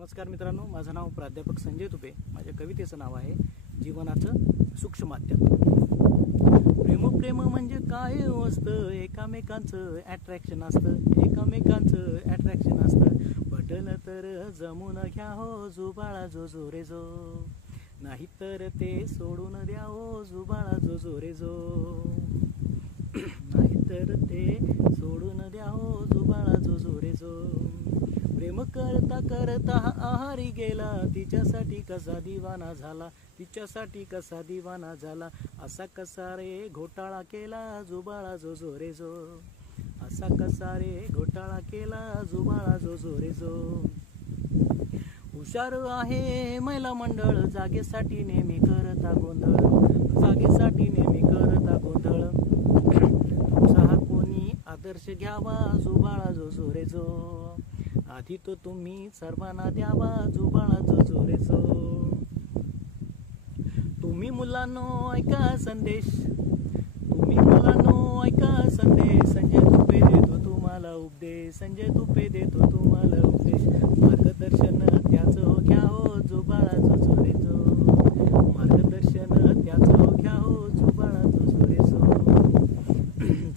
नमस्कार मित्रांनो माझं नाव प्राध्यापक संजय तुपे. माझ्या कवितेचं नाव आहे जीवनाचं सूक्ष्माध्यम प्रेम प्रेम म्हणजे काय हो असतं? एकामेकांचं अट्रॅक्शन असतं. एकामेकांचं अट्रॅक्शन असतं. पटलं तर जमून घ्या हो जुबाळा जो जो रे जो. नाही तर ते सोडून द्या हो जुबाळा जो जो. रे जो नाहीतर ते सोडून द्या हो जुबाळा जो जो रे जो. प्रेम करता करता हा आहारी गेला. तिच्यासाठी कसा दिवाना झाला? तिच्यासाठी कसा दिवाना झाला? असा कसा रे घोटाळा केला जुबाळा जो जो रे जो? असा कसा रे घोटाळा केला जुबाळा जो जो रे जो? हुशार आहे महिला मंडळ जागेसाठी नेहमी करता गोंधळ. जागेसाठी नेहमी करता गोंधळ. तुमचा हा कोणी आदर्श घ्यावा जुबाळा जो जो रे जो? आधी तो तुम्ही सर्वांना द्यावा जुबाळा जो बाळाचो रे तुम्ही मुलांनो ऐका संदेश. तुम्ही मुलांनो ऐका संदेश. संजय तुपे देतो तुम्हाला उपदेश. संजय तुपे देतो तुम्हाला उपदेश मार्गदर्शन त्याचं हो घ्या हो जो बाळा जो जो रे जो मार्गदर्शन त्याचं हो घ्या हो जो बाळा जो जो रे जो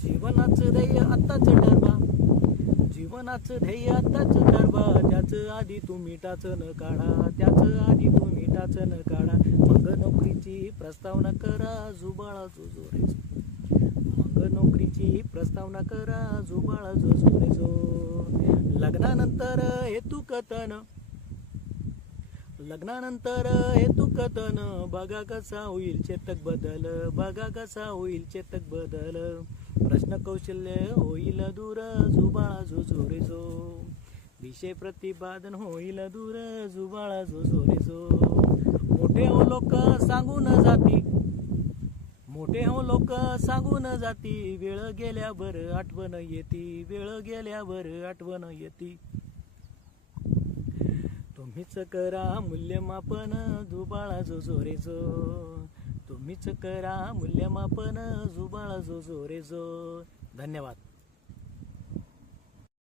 जीवनाचं ध्येय आत्ताच ठरवा जीवनाचं ध्येय आत्ताच ठरवा. त्याचं आधी तुम्ही टाचन काढा. त्याचं आधी तुम्ही टाचन काढा. मग नोकरीची प्रस्तावना करा जुबाळा जो जोरे जो मग नोकरीची प्रस्तावना करा जुबाळा जो जोरे जो लग्नानंतर हेतू कथन लग्नानंतर हेतू कथन बघा कसा होईल चेतक बदल. बघा कसा होईल चेतक बदल. प्रश्न कौशल्य होईल दूर जुबाळा जो जो. जो विषय प्रतिपादन होईल दूर जुबाळा जो जो जो. मोठे हो लोक सांगून जाती. मोठे हो लोक सांगून जाती. वेळ गेल्यावर आठवण येती. वेळ गेल्यावर आठवण येती. तुम्हीच करा मूल्यमापन जुबाळा जो जोरे जो. तुम्हीच करा मूल्यमापन जुबाळा जो जोरे जो. धन्यवाद.